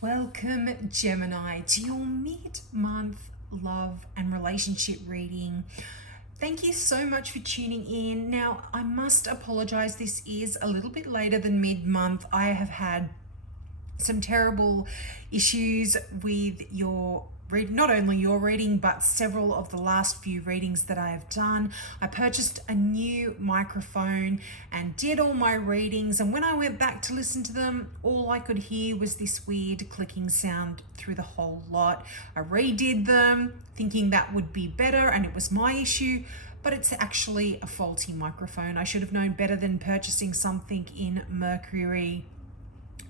Welcome, Gemini, to your mid-month love and relationship reading. Thank you so much for tuning in. Now, I must apologize. This is a little bit later than mid-month. I have had some terrible issues with not only your reading, but several of the last few readings that I have done. I purchased a new microphone and did all my readings, and when I went back to listen to them, all I could hear was this weird clicking sound through the whole lot. I redid them thinking that would be better, and it was my issue, but it's actually a faulty microphone. I should have known better than purchasing something in Mercury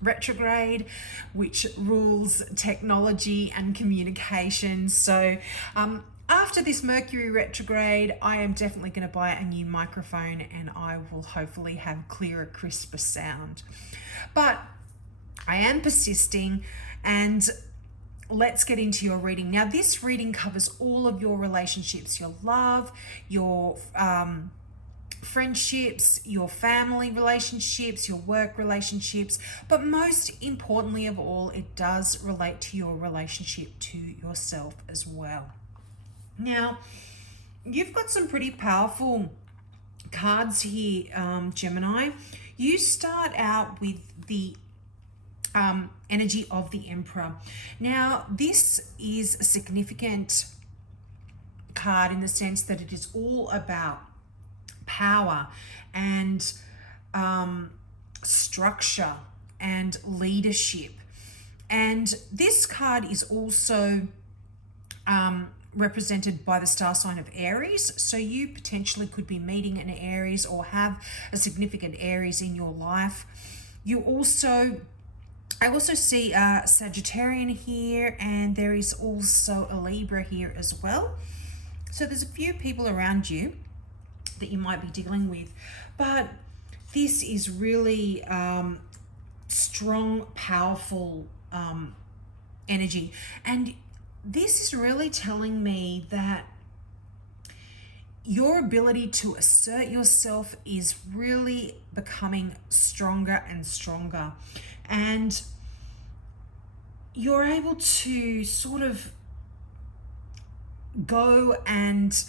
retrograde, which rules technology and communication. So after this Mercury retrograde, I am definitely going to buy a new microphone, and I will hopefully have clearer, crisper sound. But I am persisting, and let's get into your reading. Now, this reading covers all of your relationships, your love, your friendships, your family relationships, your work relationships, but most importantly of all, it does relate to your relationship to yourself as well. Now, you've got some pretty powerful cards here, Gemini. You start out with the energy of the Emperor. Now, this is a significant card in the sense that it is all about power and structure and leadership. And this card is also represented by the star sign of Aries. So you potentially could be meeting an Aries or have a significant Aries in your life. I also see a Sagittarian here, and there is also a Libra here as well. So there's a few people around you that you might be dealing with, but this is really strong, powerful energy, and this is really telling me that your ability to assert yourself is really becoming stronger and stronger, and you're able to sort of go and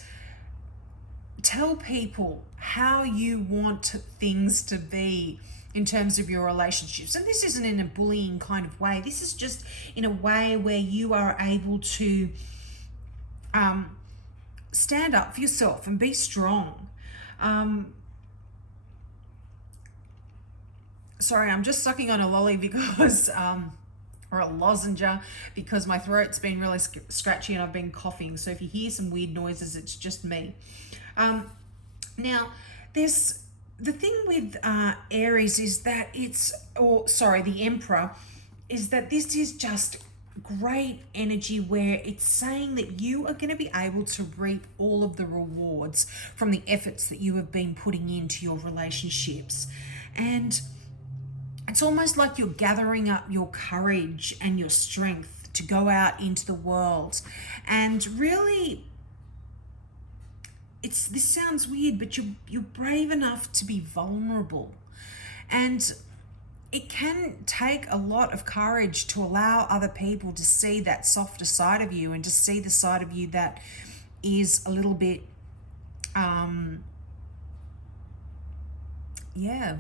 tell people how you want things to be in terms of your relationships. And this isn't in a bullying kind of way. This is just in a way where you are able to stand up for yourself and be strong. Sorry, I'm just sucking on a lolly because or a lozenge, because my throat's been really scratchy and I've been coughing. So if you hear some weird noises, it's just me. Now, there's the thing with Aries is that the Emperor, is that this is just great energy where it's saying that you are going to be able to reap all of the rewards from the efforts that you have been putting into your relationships. And it's almost like you're gathering up your courage and your strength to go out into the world and really, this sounds weird, but you're brave enough to be vulnerable. And it can take a lot of courage to allow other people to see that softer side of you and to see the side of you that is a little bit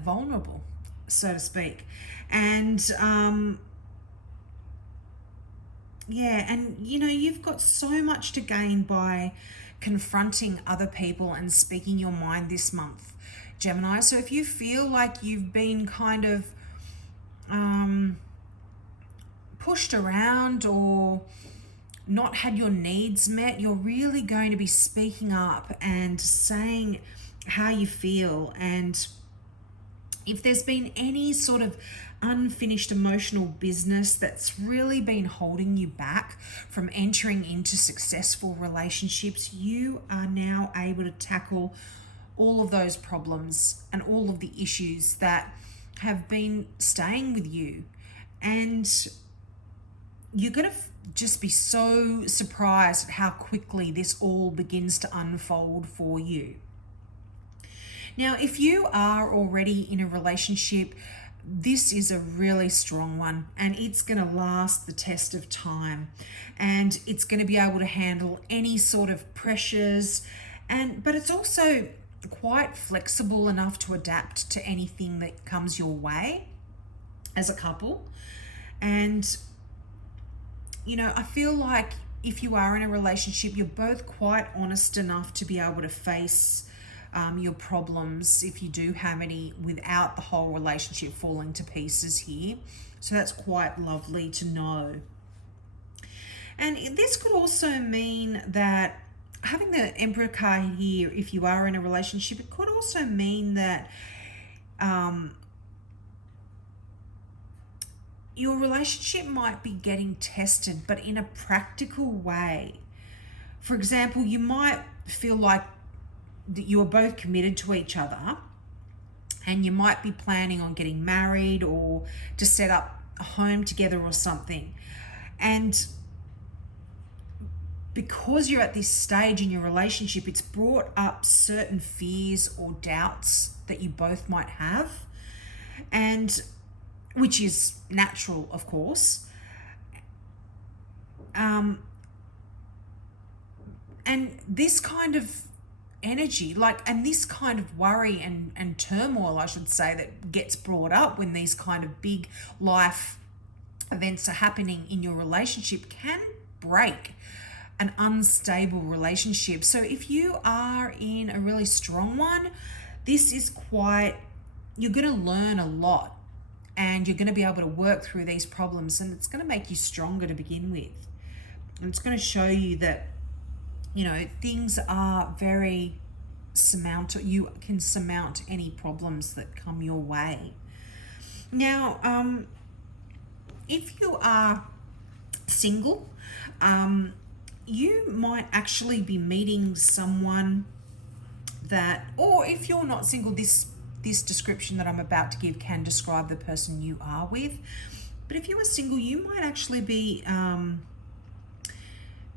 vulnerable, so to speak. And and you've got so much to gain by confronting other people and speaking your mind this month, Gemini. So if you feel like you've been kind of pushed around or not had your needs met, you're really going to be speaking up and saying how you feel. And if there's been any sort of unfinished emotional business that's really been holding you back from entering into successful relationships, you are now able to tackle all of those problems and all of the issues that have been staying with you. And you're going to just be so surprised at how quickly this all begins to unfold for you. Now, if you are already in a relationship this is a really strong one, and it's going to last the test of time, and it's going to be able to handle any sort of pressures, but it's also quite flexible enough to adapt to anything that comes your way as a couple. And I feel like if you are in a relationship, you're both quite honest enough to be able to face your problems, if you do have any, without the whole relationship falling to pieces here. So that's quite lovely to know. And this could also mean that having the Emperor card here, if you are in a relationship, it could also mean that your relationship might be getting tested, but in a practical way. For example, you might feel like that you are both committed to each other, and you might be planning on getting married or to set up a home together or something. And because you're at this stage in your relationship, it's brought up certain fears or doubts that you both might have, and which is natural, of course. And this kind of energy, and this kind of worry and turmoil, I should say, that gets brought up when these kind of big life events are happening in your relationship can break an unstable relationship. So if you are in a really strong one, this is you're going to learn a lot, and you're going to be able to work through these problems, and it's going to make you stronger to begin with. And it's going to show you that, things are very surmountable. You can surmount any problems that come your way. Now, if you are single, you might actually be meeting someone or if you're not single, this description that I'm about to give can describe the person you are with. But if you are single, you might actually be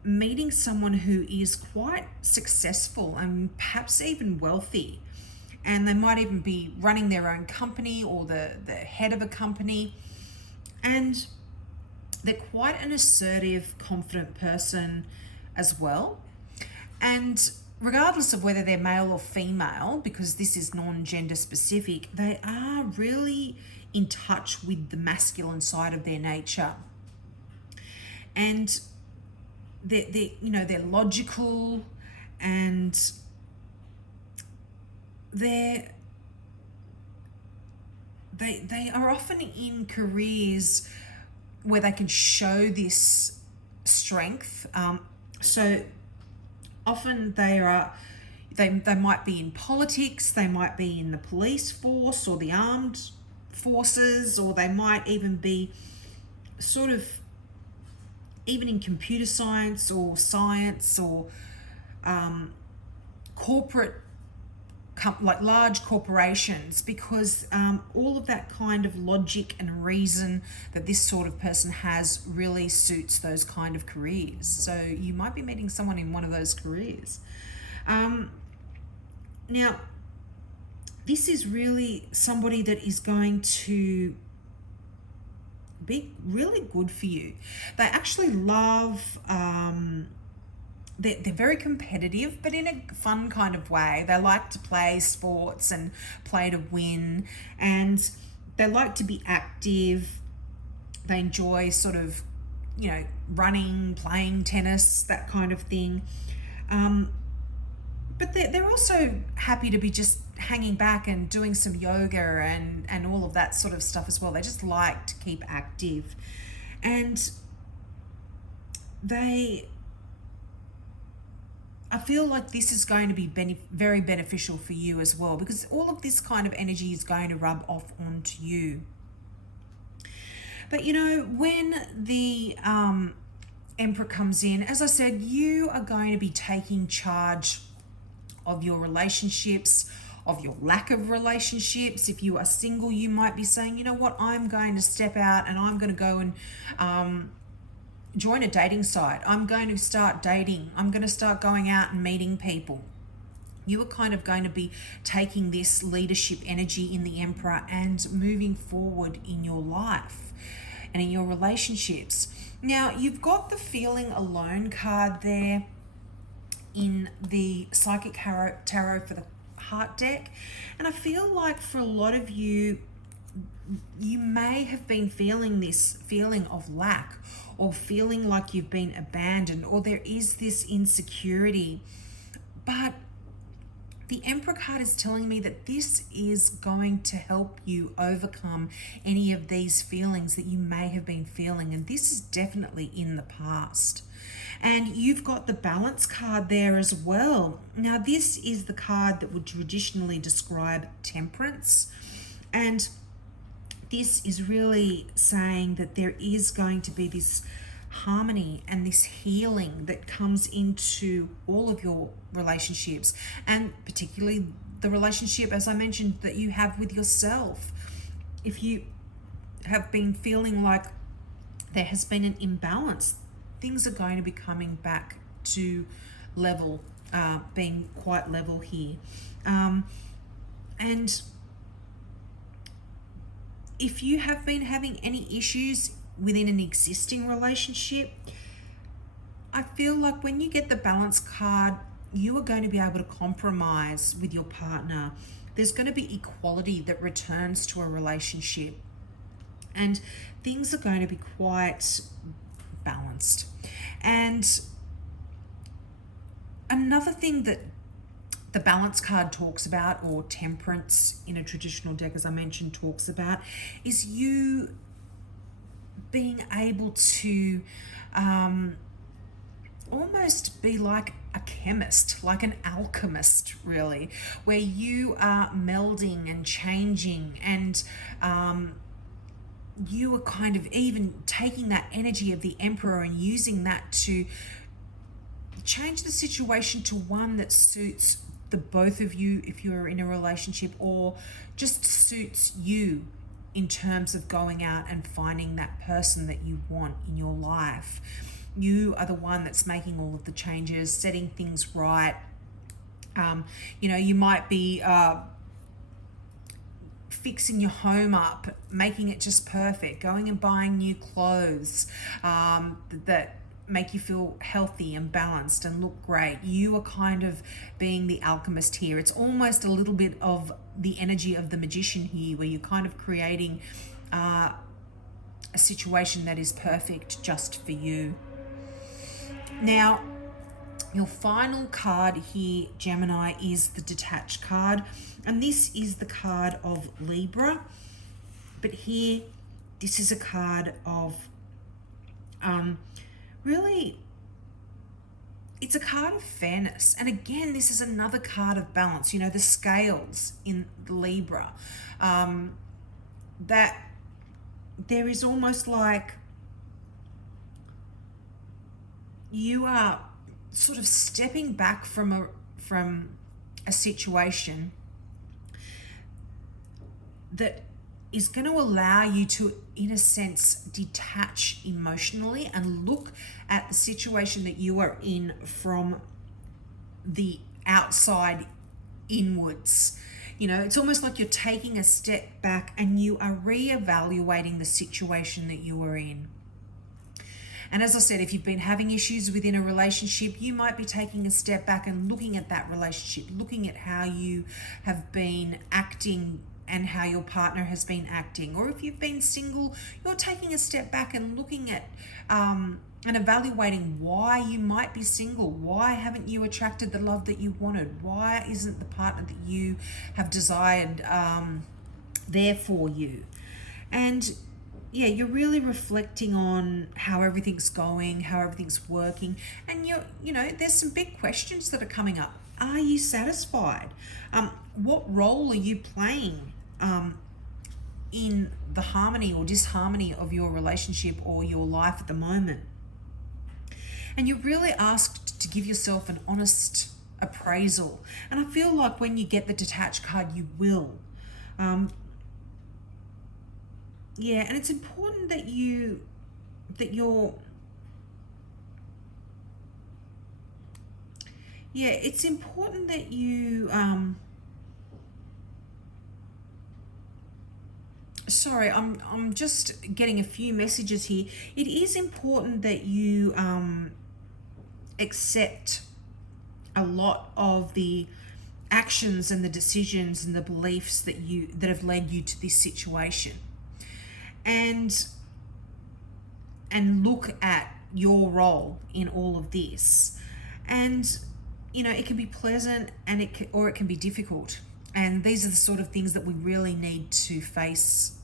meeting someone who is quite successful and perhaps even wealthy. And they might even be running their own company or the head of a company. And they're quite an assertive, confident person as well. And regardless of whether they're male or female, because this is non-gender specific, they are really in touch with the masculine side of their nature. And they're logical, and they are often in careers where they can show this strength. So often they might be in politics, they might be in the police force or the armed forces, or they might even be sort of even in computer science or corporate, like large corporations, because all of that kind of logic and reason that this sort of person has really suits those kind of careers. So you might be meeting someone in one of those careers. Now, this is really somebody that is going to be really good for you. They actually love, they're very competitive, but in a fun kind of way. They like to play sports and play to win, and they like to be active. They enjoy sort of, running, playing tennis, that kind of thing. But they're also happy to be just hanging back and doing some yoga and all of that sort of stuff as well. They just like to keep active. And I feel like this is going to be very beneficial for you as well, because all of this kind of energy is going to rub off onto you. But when the Emperor comes in, as I said, you are going to be taking charge of your relationships, of your lack of relationships. If you are single, you might be saying, you know what, I'm going to step out and I'm going to go and join a dating site. I'm going to start dating. I'm going to start going out and meeting people. You are kind of going to be taking this leadership energy in the Emperor and moving forward in your life and in your relationships. Now, you've got the feeling alone card there in the Psychic Tarot for the Heart deck. And I feel like for a lot of you, you may have been feeling this feeling of lack, or feeling like you've been abandoned, or there is this insecurity. But the Emperor card is telling me that this is going to help you overcome any of these feelings that you may have been feeling. And this is definitely in the past. And you've got the Balance card there as well. Now, this is the card that would traditionally describe temperance. And this is really saying that there is going to be this harmony and this healing that comes into all of your relationships, and particularly the relationship, as I mentioned, that you have with yourself. If you have been feeling like there has been an imbalance, things are going to be coming back to level, being quite level here. And if you have been having any issues within an existing relationship, I feel like when you get the Balance card, you are going to be able to compromise with your partner. There's going to be equality that returns to a relationship, and things are going to be quite balanced. And another thing that the Balance card talks about, or temperance in a traditional deck, as I mentioned, talks about, is you being able to almost be like a chemist, like an alchemist, really, where you are melding and changing, and you are kind of even taking that energy of the Emperor and using that to change the situation to one that suits the both of you if you're in a relationship, or just suits you in terms of going out and finding that person that you want in your life. You are the one that's making all of the changes, setting things right. You might be fixing your home up, making it just perfect, going and buying new clothes that make you feel healthy and balanced and look great. You are kind of being the alchemist here. It's almost a little bit of the energy of the magician here, where you're kind of creating a situation that is perfect just for you. Now, your final card here, Gemini, is the Detached card. And this is the card of Libra. But here, this is a card of really, it's a card of fairness. And again, this is another card of balance. The scales in the Libra. That there is almost like you are sort of stepping back from a situation that is going to allow you to, in a sense, detach emotionally and look at the situation that you are in from the outside inwards. It's almost like you're taking a step back and you are reevaluating the situation that you are in. And as I said, if you've been having issues within a relationship, you might be taking a step back and looking at that relationship, looking at how you have been acting and how your partner has been acting. Or if you've been single, you're taking a step back and looking at and evaluating why you might be single. Why haven't you attracted the love that you wanted? Why isn't the partner that you have desired there for you? And yeah, you're really reflecting on how everything's going, how everything's working. And there's some big questions that are coming up. Are you satisfied? What role are you playing in the harmony or disharmony of your relationship or your life at the moment? And you're really asked to give yourself an honest appraisal. And I feel like when you get the Detached card, you will. Yeah, and it's important that you're Yeah, it's important that you sorry, I'm just getting a few messages here. It is important that you accept a lot of the actions and the decisions and the beliefs that have led you to this situation, and look at your role in all of this. And it can be pleasant, and it can be difficult, and these are the sort of things that we really need to face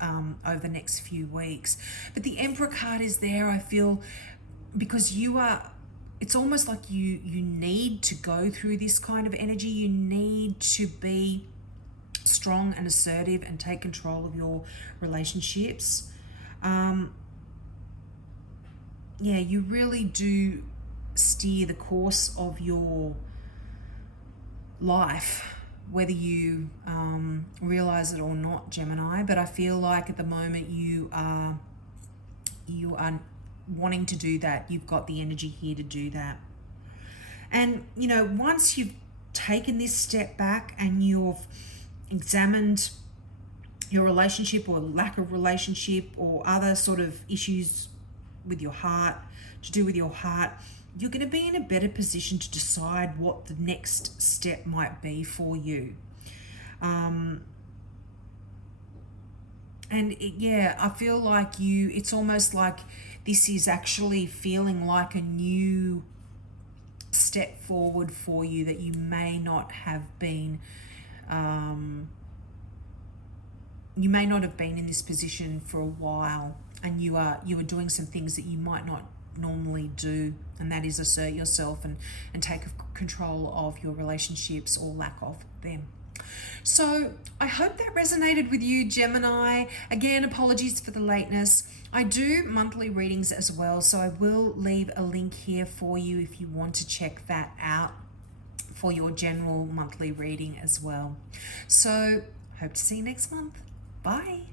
over the next few weeks. But the Emperor card is there, I feel, because it's almost like you need to go through this kind of energy. You need to be strong and assertive and take control of your relationships. Yeah, you really do steer the course of your life, whether you realize it or not, Gemini. But I feel like at the moment you are wanting to do that. You've got the energy here to do that. And once you've taken this step back and you've examined your relationship or lack of relationship or other sort of issues with your heart, to do with your heart, you're going to be in a better position to decide what the next step might be for you. I feel like it's almost like this is actually feeling like a new step forward for you that you may not have been in this position for a while, and you are doing some things that you might not normally do, and that is assert yourself and take control of your relationships or lack of them. So I hope that resonated with you, Gemini. Again, apologies for the lateness. I do monthly readings as well, so I will leave a link here for you if you want to check that out for your general monthly reading as well. So hope to see you next month. Bye.